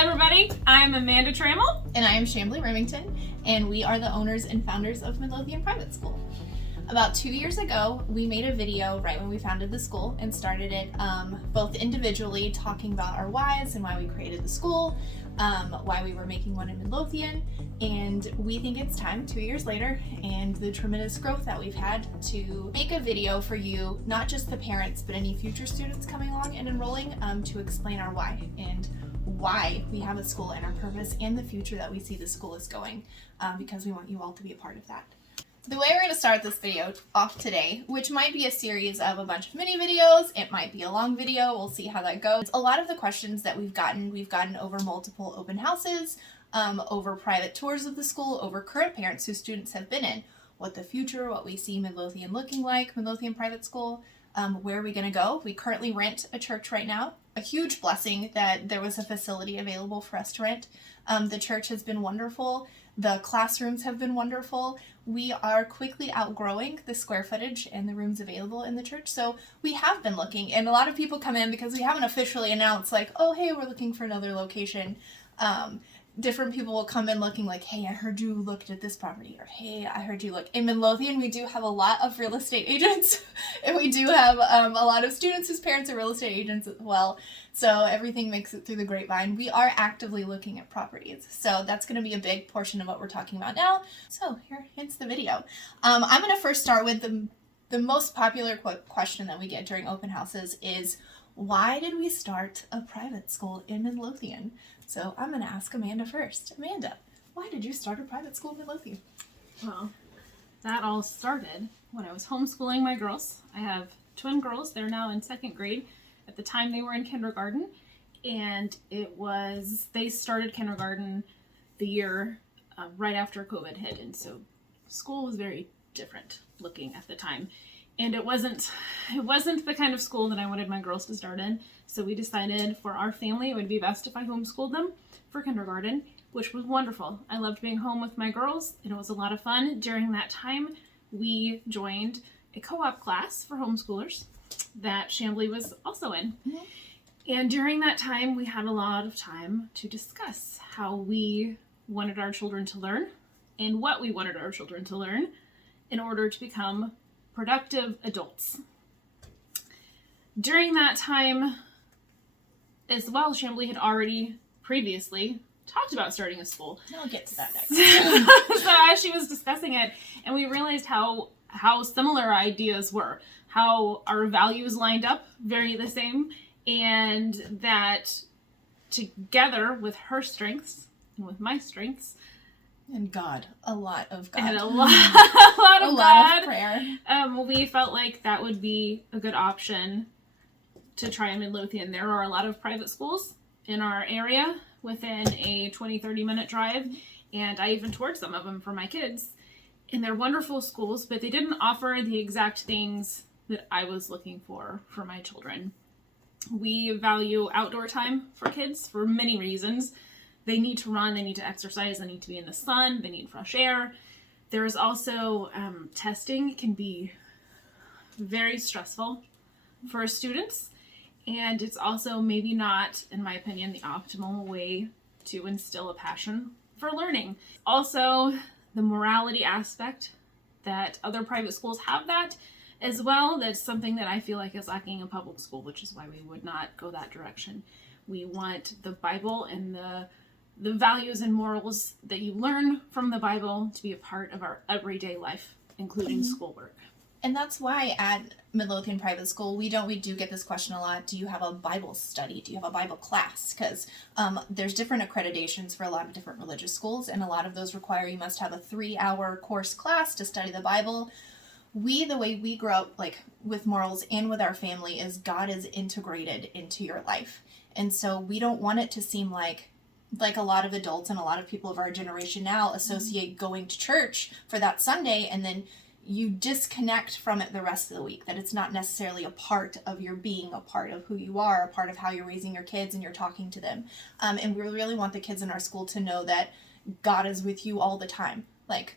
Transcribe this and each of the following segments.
Hi everybody, I'm Amanda Trammell. And I am Chambley Remington, and we are the owners and founders of Midlothian Private School. About 2 years ago, we made a video right when we founded the school and started it both individually, talking about our whys and why we created the school, why we were making one in Midlothian, and we think it's time, 2 years later, and the tremendous growth that we've had, to make a video for you, not just the parents, but any future students coming along and enrolling, to explain our why and why we have a school and our purpose and the future that we see the school is going, because we want you all to be a part of that. The way we're going to start this video off today, which might be a series of a bunch of mini videos, it might be a long video, we'll see how that goes. A lot of the questions that we've gotten over multiple open houses, over private tours of the school, over current parents whose students have been in. What the future, what we see Midlothian looking like, Midlothian Private School, where are we going to go? We currently rent a church right now. A huge blessing that there was a facility available for us to rent. The church has been wonderful. The classrooms have been wonderful. We are quickly outgrowing the square footage and the rooms available in the church. So we have been looking, and a lot of people come in because we haven't officially announced like, oh, hey, we're looking for another location. Different people will come in looking like, hey, I heard you looked at this property, or hey, I heard you look. In Midlothian, we do have a lot of real estate agents, and we do have a lot of students whose parents are real estate agents as well. So everything makes it through the grapevine. We are actively looking at properties. So that's going to be a big portion of what we're talking about now. So here's the video. I'm going to first start with the most popular question that we get during open houses is, why did we start a private school in Midlothian? So I'm going to ask Amanda first. Amanda, why did you start a private school in Midlothian? Well, that all started when I was homeschooling my girls. I have twin girls. They're now in second grade. At the time they were in kindergarten, and they started kindergarten the year right after COVID hit, and so school was very different looking at the time. And it wasn't the kind of school that I wanted my girls to start in. So we decided for our family it would be best if I homeschooled them for kindergarten, which was wonderful. I loved being home with my girls, and it was a lot of fun. During that time, we joined a co-op class for homeschoolers that Chambley was also in. Mm-hmm. And during that time, we had a lot of time to discuss how we wanted our children to learn and what we wanted our children to learn in order to become productive adults. During that time as well, Chambley had already previously talked about starting a school. I'll get to that next. So as she was discussing it, and we realized how similar our ideas were, how our values lined up very the same, and that together with her strengths and with my strengths, and God, a lot of God. And a lot of a God. lot of prayer. We felt like that would be a good option to try in Midlothian. There are a lot of private schools in our area within a 20-30 minute drive, and I even toured some of them for my kids. And they're wonderful schools, but they didn't offer the exact things that I was looking for my children. We value outdoor time for kids for many reasons. They need to run, they need to exercise, they need to be in the sun, they need fresh air. There is also testing can be very stressful for students, and it's also maybe not, in my opinion, the optimal way to instill a passion for learning. Also, the morality aspect, that other private schools have that as well. That's something that I feel like is lacking in public school, which is why we would not go that direction. We want the Bible and the values and morals that you learn from the Bible to be a part of our everyday life, including schoolwork. And that's why at Midlothian Private School, we do get this question a lot. Do you have a Bible study? Do you have a Bible class? Because there's different accreditations for a lot of different religious schools, and a lot of those require you must have a 3-hour course class to study the Bible. The way we grow up, like with morals and with our family, is God is integrated into your life. And so we don't want it to seem like a lot of adults and a lot of people of our generation now associate going to church for that Sunday, and then you disconnect from it the rest of the week, that it's not necessarily a part of your being, a part of who you are, a part of how you're raising your kids and you're talking to them. And we really want the kids in our school to know that God is with you all the time. Like,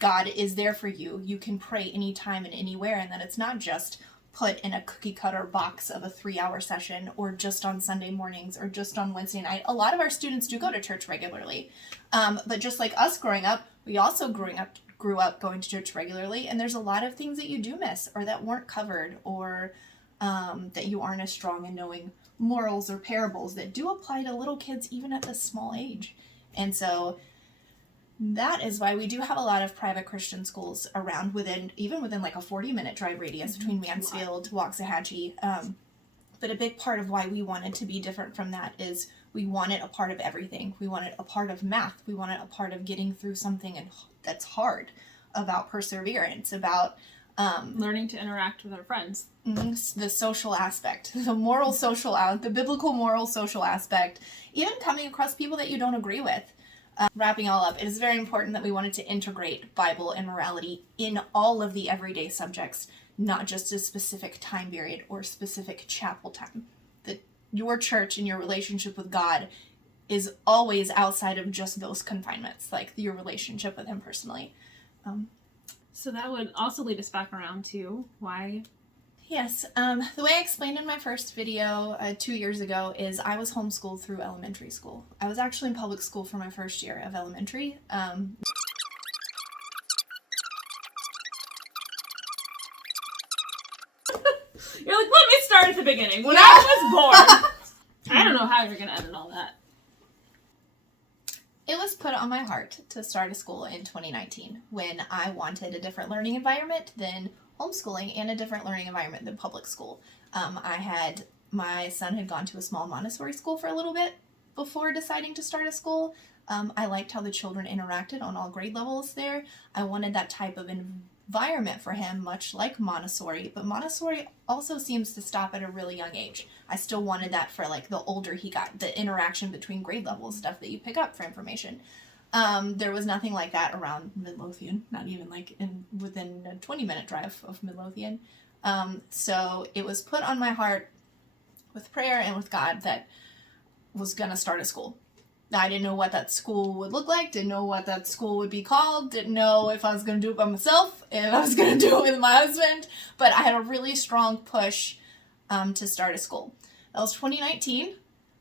God is there for you. You can pray anytime and anywhere, and that it's not just put in a cookie cutter box of a 3-hour session or just on Sunday mornings or just on Wednesday night. A lot of our students do go to church regularly. But just like us growing up, we also grew up going to church regularly, and there's a lot of things that you do miss or that weren't covered, or that you aren't as strong in knowing morals or parables that do apply to little kids even at this small age. And so that is why we do have a lot of private Christian schools around within like a 40-minute drive radius between Mansfield, Waxahachie. But a big part of why we wanted to be different from that is we wanted a part of everything. We wanted a part of math. We wanted a part of getting through something that's hard, about perseverance, about learning to interact with our friends. The social aspect, the biblical moral social aspect, even coming across people that you don't agree with. Wrapping all up, it is very important that we wanted to integrate Bible and morality in all of the everyday subjects, not just a specific time period or specific chapel time. That your church and your relationship with God is always outside of just those confinements, like your relationship with Him personally. So that would also lead us back around to why. Yes, the way I explained in my first video 2 years ago is I was homeschooled through elementary school. I was actually in public school for my first year of elementary. You're like, let me start at the beginning. When I was born. I don't know how you're going to edit all that. It was put on my heart to start a school in 2019 when I wanted a different learning environment than homeschooling and a different learning environment than public school. My son had gone to a small Montessori school for a little bit before deciding to start a school. I liked how the children interacted on all grade levels there. I wanted that type of environment for him, much like Montessori, but Montessori also seems to stop at a really young age. I still wanted that for like the older he got, the interaction between grade levels, stuff that you pick up for information. There was nothing like that around Midlothian, not even like within a 20-minute drive of Midlothian. So it was put on my heart with prayer and with God that was going to start a school. I didn't know what that school would look like, didn't know what that school would be called, didn't know if I was going to do it by myself, if I was going to do it with my husband, but I had a really strong push to start a school. That was 2019.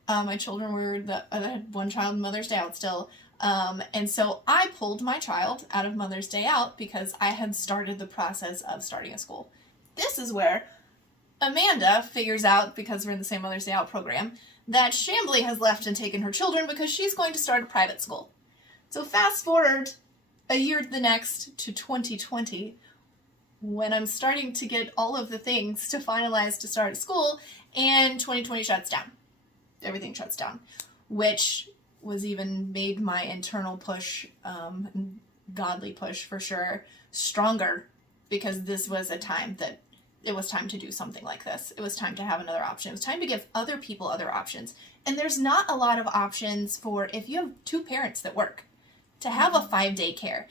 My children I had one child Mother's Day out still. And so I pulled my child out of Mother's Day out because I had started the process of starting a school. This is where Amanda figures out, because we're in the same Mother's Day out program, that Chambley has left and taken her children because she's going to start a private school. So fast forward a year to the next to 2020, when I'm starting to get all of the things to finalize to start a school, and 2020 shuts down. Everything shuts down, which was even made my internal push, godly push for sure, stronger, because this was a time that it was time to do something like this. It was time to have another option. It was time to give other people other options. And there's not a lot of options for if you have two parents that work to have a 5-day care.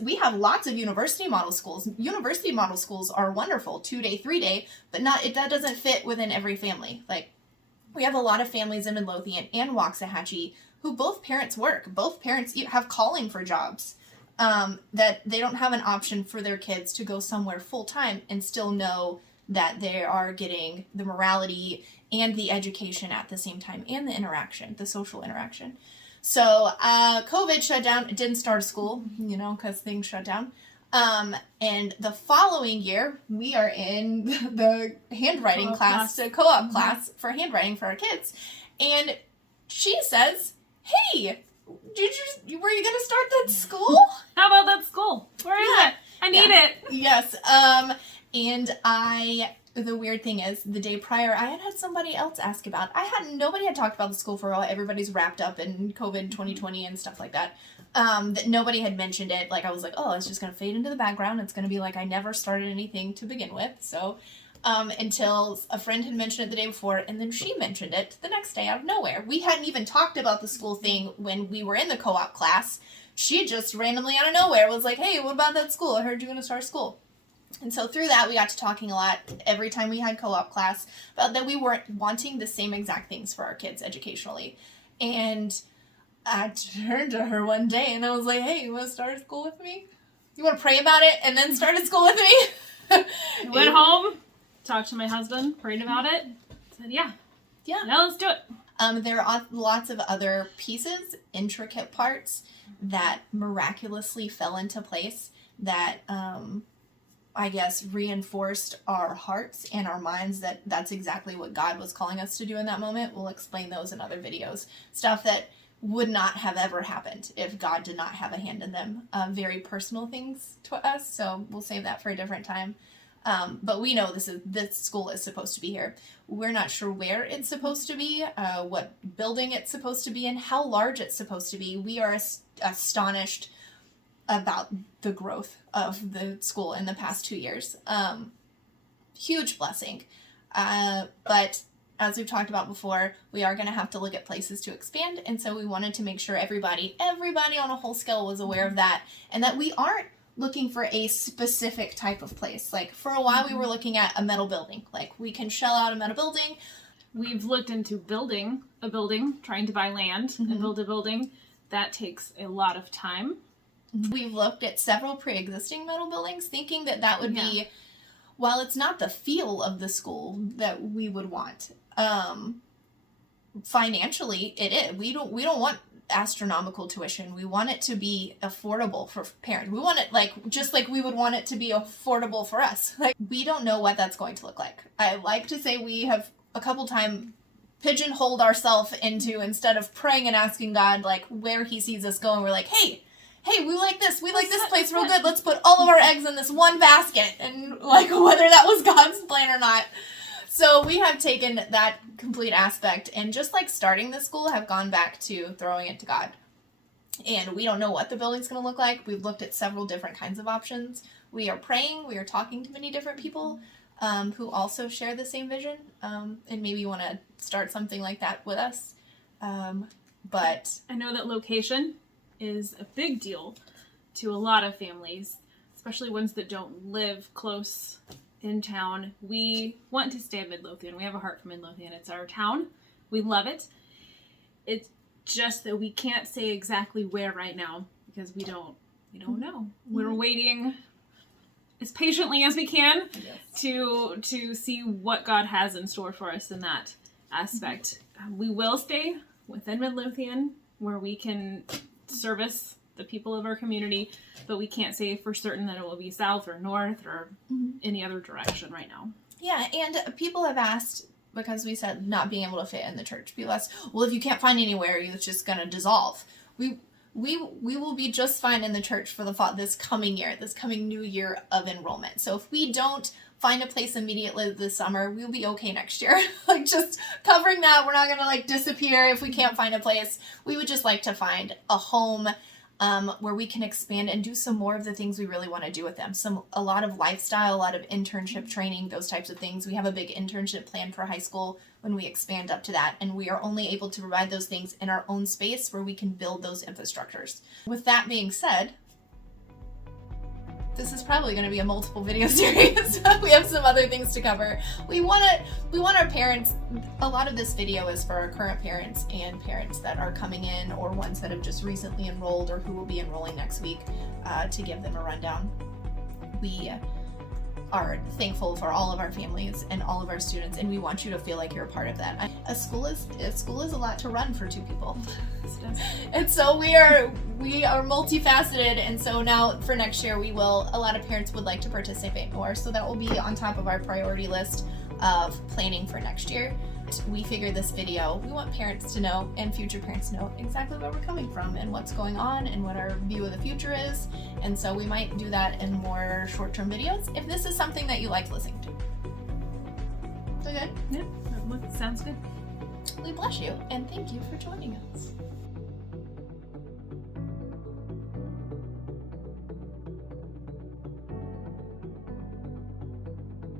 We have lots of university model schools. University model schools are wonderful, 2-day, 3-day, but that doesn't fit within every family. Like, we have a lot of families in Midlothian and Waxahachie who both parents work. Both parents have calling for jobs. That they don't have an option for their kids to go somewhere full-time and still know that they are getting the morality and the education at the same time, and the interaction, the social interaction. So COVID shut down. It didn't start school, because things shut down. And the following year, we are in the handwriting class, co-op class for handwriting for our kids. And she says, hey, were you going to start that school? How about that school? Where is it? I need it. Yes. And the weird thing is, the day prior, I had somebody else ask about, nobody had talked about the school for a while. Everybody's wrapped up in COVID 2020 and stuff like that. That nobody had mentioned it. Like, I was like, oh, it's just going to fade into the background. It's going to be like I never started anything to begin with. So, until a friend had mentioned it the day before, and then she mentioned it the next day out of nowhere. We hadn't even talked about the school thing when we were in the co-op class. She just randomly out of nowhere was like, hey, what about that school? I heard you're going to start school. And so through that, we got to talking a lot every time we had co-op class about that we weren't wanting the same exact things for our kids educationally. And I turned to her one day and I was like, hey, you want to start a school with me? You want to pray about it and then start a school with me? You went home, talked to my husband, prayed about it, said, yeah, let's do it. There are lots of other pieces, intricate parts that miraculously fell into place that, I guess, reinforced our hearts and our minds that that's exactly what God was calling us to do in that moment. We'll explain those in other videos. Stuff that would not have ever happened if God did not have a hand in them. Very personal things to us, so we'll save that for a different time. But we know this school is supposed to be here. We're not sure where it's supposed to be, what building it's supposed to be in, how large it's supposed to be. We are astonished about the growth of the school in the past 2 years. Huge blessing. But as we've talked about before, we are going to have to look at places to expand. And so we wanted to make sure everybody on a whole scale was aware of that, and that we aren't looking for a specific type of place. Like, for a while we were looking at a metal building. Like, we can shell out a metal building. We've looked into building a building, trying to buy land and build a building. That takes a lot of time. We've looked at several pre-existing metal buildings, thinking that that would be, while it's not the feel of the school that we would want, financially it is. We don't want astronomical tuition. We want it to be affordable for parents. We want it just like we would want it to be affordable for us. Like, we don't know what that's going to look like. I like to say we have a couple times pigeonholed ourselves into, instead of praying and asking God like where he sees us going, we're like, hey, we like this place real good. Let's put all of our eggs in this one basket. And like, whether that was God's plan or not. So we have taken that complete aspect and, just like starting the school, have gone back to throwing it to God. And we don't know what the building's going to look like. We've looked at several different kinds of options. We are praying. We are talking to many different people who also share the same vision and maybe want to start something like that with us. But I know that location is a big deal to a lot of families, especially ones that don't live close in town. We want to stay in Midlothian. We have a heart for Midlothian. It's our town. We love it. It's just that we can't say exactly where right now because we don't know. We're waiting as patiently as we can to see what God has in store for us in that aspect. We will stay within Midlothian where we can service the people of our community, but we can't say for certain that it will be south or north or any other direction right now. Yeah, and people have asked, because we said not being able to fit in the church, people ask, well, if you can't find anywhere, it's just going to dissolve. We will be just fine in the church for this coming new year of enrollment. So if we don't find a place immediately this summer, we'll be okay next year. Like, just covering that, we're not going to like disappear if we can't find a place. We would just like to find a home where we can expand and do some more of the things we really want to do with them. A lot of lifestyle, a lot of internship training, those types of things. We have a big internship plan for high school when we expand up to that, and we are only able to provide those things in our own space where we can build those infrastructures. With that being said, this is probably going to be a multiple video series. We have some other things to cover. We want our parents, a lot of this video is for our current parents and parents that are coming in or ones that have just recently enrolled or who will be enrolling next week, to give them a rundown. We are thankful for all of our families and all of our students, and we want you to feel like you're a part of that. A school is a lot to run for two people. And so we are multifaceted, and so now for next year a lot of parents would like to participate more, so that will be on top of our priority list of planning for next year. We figured this video, we want parents to know and future parents to know exactly where we're coming from and what's going on and what our view of the future is, and so we might do that in more short-term videos if this is something that you like listening to. So good? Yeah, that sounds good. We bless you and thank you for joining us.